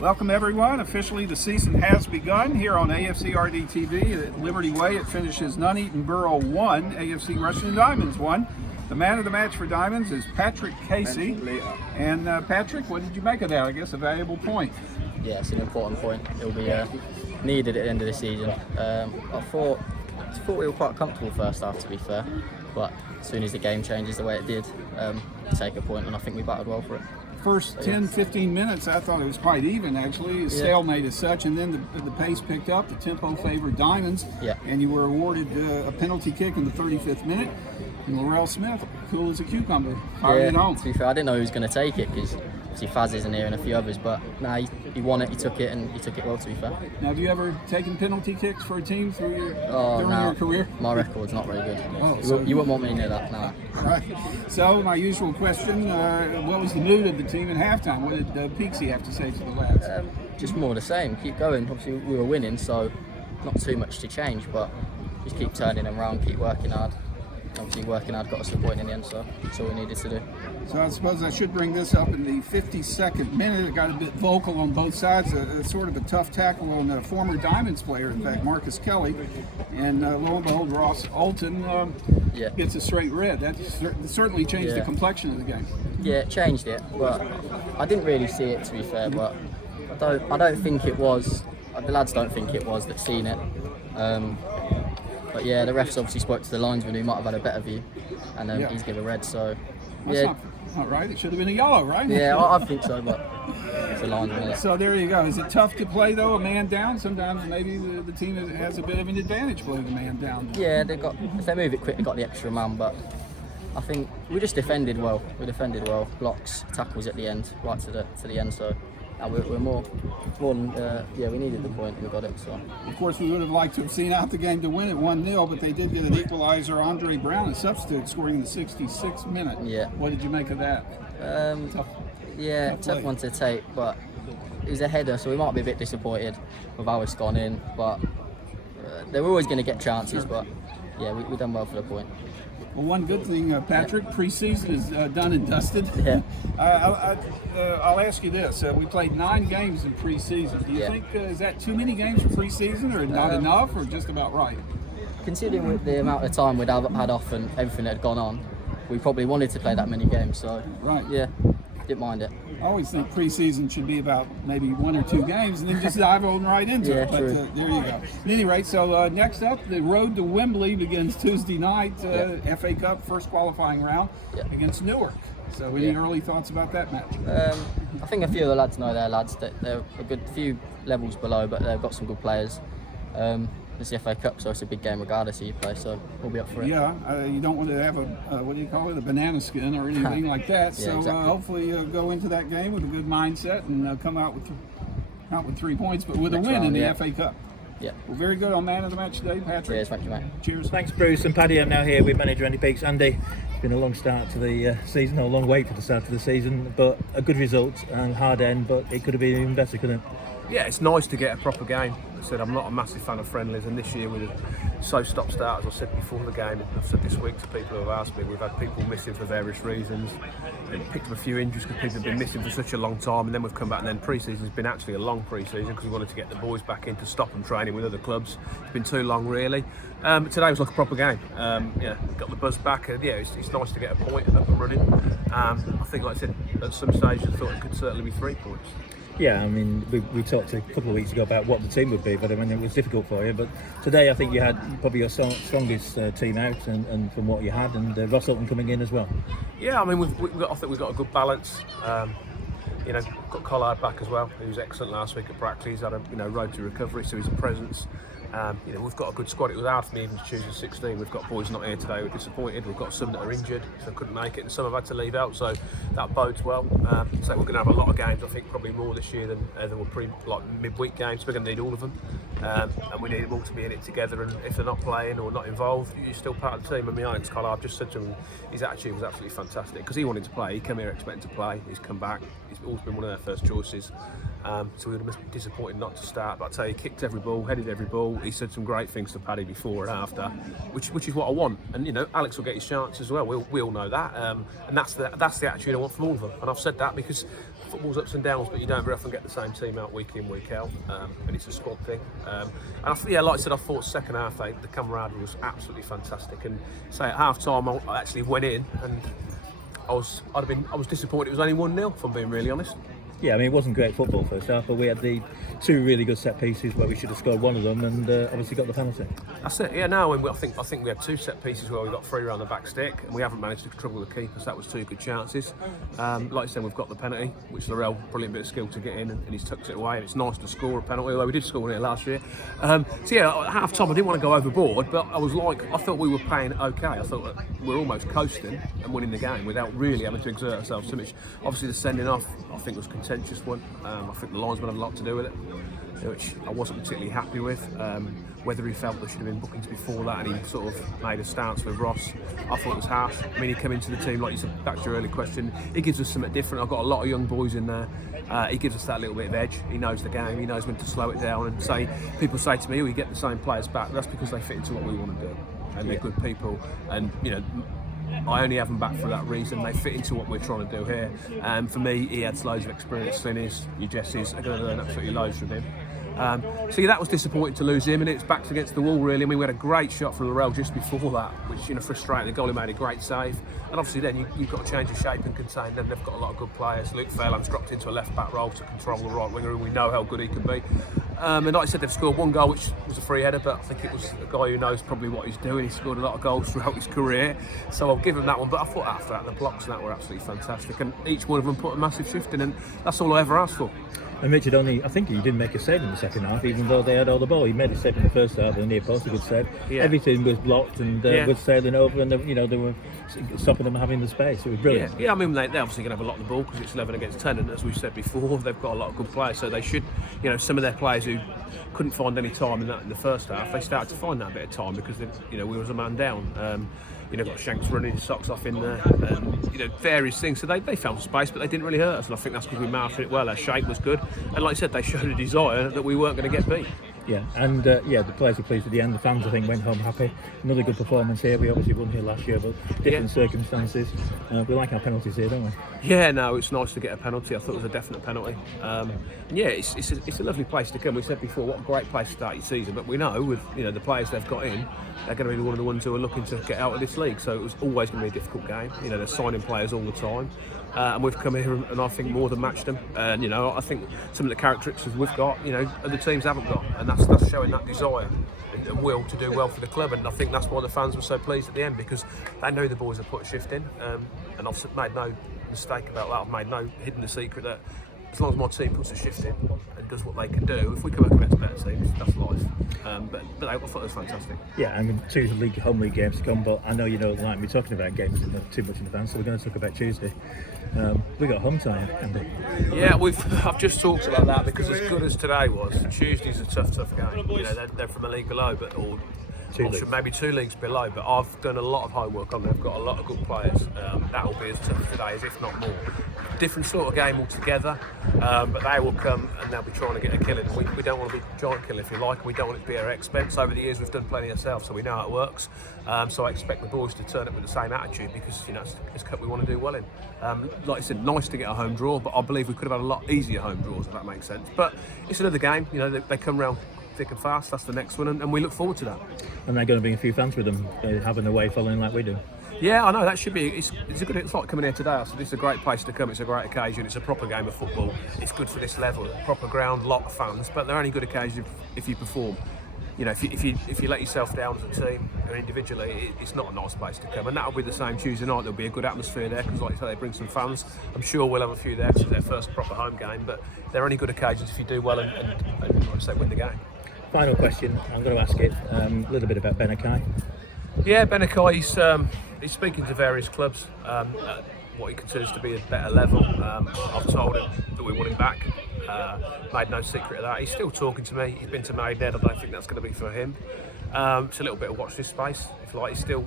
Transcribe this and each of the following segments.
Welcome everyone. Officially the season has begun here on AFCRDTV at Liberty Way. It finishes Nuneaton Borough 1, AFC Rushden Diamonds 1. The man of the match for Diamonds is Paddy Casey. And Patrick, what did you make of that? I guess a valuable point. Yeah, it's an important point. It'll be needed at the end of the season. I thought we were quite comfortable first half, to be fair, but as soon as the game changes the way it did, take a point, and I think we battled well for it. First 10-15 minutes, I thought it was quite even actually, stalemate as such, and then the pace picked up, the tempo favored Diamonds, and you were awarded a penalty kick in the 35th minute, and Laurel Smith, cool as a cucumber, fired it home. To be fair, I didn't know he was going to take it, because Faz isn't here and a few others, but nah, he won it, he took it, and he took it well, to be fair. Now, have you ever taken penalty kicks for a team during your career? My record's not very good. Oh, you wouldn't want me near that, nah. Right. So, my usual question, what was the mood of the team at halftime? What did Peaksy have to say to the lads? Just more the same, keep going. Obviously, we were winning, so not too much to change, but just keep turning them around, keep working hard. Obviously working hard got us the point in the end, so that's all we needed to do. So I suppose I should bring this up in the 52nd minute. It got a bit vocal on both sides, sort of a tough tackle on a former Diamonds player, in fact, Marcus Kelly. And lo and behold, Ross Alton gets a straight red. That certainly changed the complexion of the game. Yeah, it changed it, but I didn't really see it, to be fair, but I don't think it was, the lads don't think it was that seen it. But yeah, the refs obviously spoke to the linesman who might have had a better view, and he's given a red. So that's not right. It should have been a yellow, right? Yeah, I think so, but it's a linesman. So there you go. Is it tough to play though, a man down? Sometimes maybe the team has a bit of an advantage playing a man down. Yeah, if they move it quick, they got the extra man. But I think we just defended well. We defended well. Blocks, tackles at the end, right to the end. So. We're more than, we needed the point, we got it. So. Of course, we would have liked to have seen out the game to win it 1-0, but they did get an equalizer. Andre Brown, a substitute, scoring in the 66th minute. Yeah. What did you make of that? Tough one to take, but it was a header, so we might be a bit disappointed with how it's gone in, but they were always going to get chances, but yeah, we done well for the point. Well, one good thing, Patrick, pre-season is done and dusted. Yeah. I'll ask you this. We played 9 games in pre-season. Do you think, is that too many games for pre-season, or not enough, or just about right? Considering with the amount of time we'd had off and everything that had gone on, we probably wanted to play that many games, so yeah, didn't mind it. I always think pre-season should be about maybe 1 or 2 games and then just dive on right into it. But there you go. At any rate, so next up, the road to Wembley begins Tuesday night, FA Cup first qualifying round against Newark. So any early thoughts about that match? I think a few of the lads know their lads. They're a good few levels below, but they've got some good players. It's the FA Cup, so it's a big game regardless who you play, so we'll be up for it. Yeah, you don't want to have a a banana skin or anything like that. So hopefully go into that game with a good mindset and come out with not with 3 points, but with a win in the FA Cup. Yeah. Well, very good on man of the match today, Patrick. Cheers, thank you, mate. Cheers. Thanks, Bruce and Paddy. I'm now here with manager Andy Peaks. Andy, it's been a long start to the season, or a long wait for the start of the season, but a good result and hard end, but it could have been even better, couldn't it? Yeah, it's nice to get a proper game. I said I'm not a massive fan of friendlies, and this year with so stop-start, as I said before the game, I've said this week to people who have asked me, we've had people missing for various reasons. We've picked up a few injuries because people have been missing for such a long time, and then we've come back, and then pre-season's been actually a long pre-season because we wanted to get the boys back in to stop them training with other clubs. It's been too long, really. Today was like a proper game. Got the buzz back, and it's nice to get a point up and running. I think, like I said, at some stage I thought it could certainly be 3 points. Yeah, I mean, we talked a couple of weeks ago about what the team would be, but I mean, it was difficult for you. But today, I think you had probably your strongest team out, and from what you had, and Ross Alton coming in as well. Yeah, I mean, I think we've got a good balance. Got Collard back as well, who was excellent last week at Brackley. He's had a road to recovery, so his presence. We've got a good squad. It was hard for me even to choose a 16. We've got boys not here today. We're disappointed. We've got some that are injured, so couldn't make it, and some have had to leave out. So that bodes well. So we're going to have a lot of games. I think probably more this year than were midweek games. We're going to need all of them, and we need them all to be in it together. And if they're not playing or not involved, you're still part of the team. And my Irons Collard, I've just said to him, his attitude was absolutely fantastic because he wanted to play. He came here expecting to play. He's come back. He's always been one of their first choices. So we would have been disappointed not to start. But I tell you, he kicked every ball, headed every ball. thought he said some great things to Paddy before and after, which is what I want. And you know, Alex will get his chance as well. We all know that, and that's the attitude I want from all of them. And I've said that because football's ups and downs, but you don't very often get the same team out week in, week out, and it's a squad thing. And like I said, I thought second half the camaraderie was absolutely fantastic. And say at half time I actually went in and I was disappointed it was only 1-0, if I'm being really honest. Yeah, I mean, it wasn't great football first half, but we had the 2 really good set pieces where we should have scored one of them, and obviously got the penalty. That's it. Yeah, no, I think we had 2 set pieces where we got 3 around the back stick, and we haven't managed to trouble the keepers. That was 2 good chances. Like I said, we've got the penalty, which Laurel, brilliant bit of skill to get in, and he's tucked it away. And it's nice to score a penalty, although we did score it last year. So yeah, at half time I didn't want to go overboard, but I thought we were playing okay. I thought that we're almost coasting and winning the game without really having to exert ourselves too much. Obviously, the sending off I think was a contentious one. I think the linesman had a lot to do with it, which I wasn't particularly happy with. Whether he felt there should have been bookings before that and he sort of made a stance with Ross, I thought it was harsh. I mean, he came into the team, like you said, back to your earlier question, he gives us something different. I've got a lot of young boys in there. He gives us that little bit of edge. He knows the game, he knows when to slow it down. And people say to me, we get the same players back. That's because they fit into what we want to do. And they're good people. And, you know, I only have them back for that reason. They fit into what we're trying to do here. For me, he adds loads of experience. Slinnies, your Jessies are going to learn absolutely loads from him. So yeah, that was disappointing to lose him, and it's backed against the wall really. I mean, we had a great shot from Laurel just before that, which, you know, frustrated. The goalie made a great save, and obviously then you've got to change the shape and contain them. They've got a lot of good players. Luke Fairland's dropped into a left back role to control the right winger, and we know how good he can be. And like I said, they've scored 1 goal, which was a free header, but I think it was a guy who knows probably what he's doing. He's scored a lot of goals throughout his career, so I'll give him that one. But I thought after that, the blocks and that were absolutely fantastic, and each one of them put a massive shift in, and that's all I ever asked for. And Richard I think he didn't make a save in the second half, even though they had all the ball. He made a save in the first half, and the near post, a good save. Yeah. Everything was blocked and was sailing over, and they were stopping them having the space. It was brilliant. Yeah, I mean, they're obviously going to have a lot of the ball because it's 11 against 10, and as we've said before, they've got a lot of good players, so they should, you know, some of their players who couldn't find any time in the first half, they started to find that bit of time because we was a man down. Got Shanks running his socks off in there, various things. So they found space, but they didn't really hurt us. And I think that's because we marked it well. Our shape was good, and like I said, they showed a desire that we weren't going to get beat. Yeah, and the players were pleased at the end. The fans, I think, went home happy. Another good performance here. We obviously won here last year, but different circumstances. We like our penalties here, don't we? Yeah, no, it's nice to get a penalty. I thought it was a definite penalty. It's a lovely place to come. We said before, what a great place to start your season. But we know with the players they've got in, they're going to be one of the ones who are looking to get out of this league. So it was always going to be a difficult game. They're signing players all the time. And we've come here and I think more than matched them. And I think some of the characteristics we've got, other teams haven't got, and that's showing that desire, the will to do well for the club. And I think that's why the fans were so pleased at the end, because they know the boys have put a shift in. And I've made no mistake about that. I've made no hidden the secret that as long as my team puts a shift in and does what they can do, if we come up against better teams, that's life. But I thought it was fantastic. Yeah, I mean, 2 home league games to come, but I know you don't like me talking about games too much in advance, so we're going to talk about Tuesday. We got home time, Andy. Yeah, I've just talked about that because as good as today was, Tuesday's a tough game. They're from a league below, maybe 2 leagues below, but I've done a lot of homework on them. They've got a lot of good players. That'll be as tough today as if not more. Different sort of game altogether, but they will come and they'll be trying to get a killing. We don't want to be giant kill, if you like. We don't want it to be at our expense. Over the years we've done plenty ourselves, so we know how it works. So I expect the boys to turn it with the same attitude because it's cup we want to do well in. Like I said, nice to get a home draw, but I believe we could have had a lot easier home draws, if that makes sense. But it's another game. They come round thick and fast. That's the next one, and we look forward to that. And they're going to bring a few fans with them, having a away following like we do. Yeah, I know, that should be, it's like coming here today. I said, it's a great place to come, it's a great occasion, it's a proper game of football, it's good for this level, proper ground, lot of fans, but they're only good occasions if you perform. If you let yourself down as a team or individually, it's not a nice place to come, and that'll be the same Tuesday night. There'll be a good atmosphere there because, like you say, they bring some fans. I'm sure we'll have a few there because it's their first proper home game, but they're only good occasions if you do well and like I say, win the game. Final question, I'm going to ask it a little bit about Benakai. Yeah, Benakai, he's speaking to various clubs, what he considers to be a better level. I've told him that we want him back. Made no secret of that. He's still talking to me. He's been to Maidenhead. I don't think that's going to be for him. It's a little bit of watch this space. If like he's still,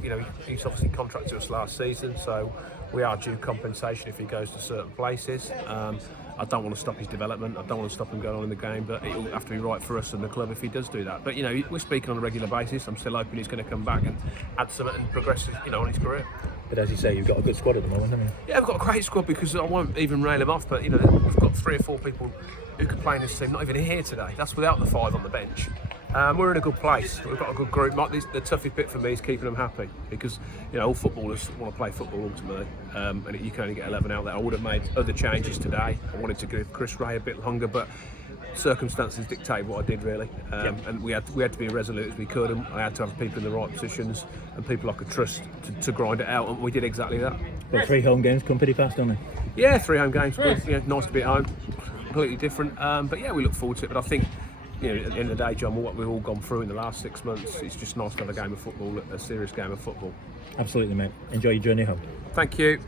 he's obviously contracted to us last season, so we are due compensation if he goes to certain places. I don't want to stop his development. I don't want to stop him going on in the game, but it'll have to be right for us and the club if he does do that. But you know, we're speaking on a regular basis. I'm still hoping he's going to come back and add something and progress, you know, on his career. But as you say, you've got a good squad at the moment, haven't you? Yeah, we've got a great squad because I won't even rail him off, but you know, we've got 3 or 4 people who can play in this team, not even here today. That's without the 5 on the bench. We're in a good place. We've got a good group. The toughest bit for me is keeping them happy because you know all footballers want to play football ultimately, and you can only get 11 out there. I would have made other changes today. I wanted to give Chris Ray a bit longer, but circumstances dictate what I did really, and we had to be as resolute as we could, and I had to have people in the right positions and people I could trust to grind it out, and we did exactly that. But 3 home games come pretty fast, don't they? Yeah, 3 home games. Yeah, nice to be at home. Completely different, but yeah, we look forward to it. But I think, you know, at the end of the day, John, what we've all gone through in the last 6 months, it's just nice to have a game of football, a serious game of football. Absolutely, mate. Enjoy your journey home. Thank you.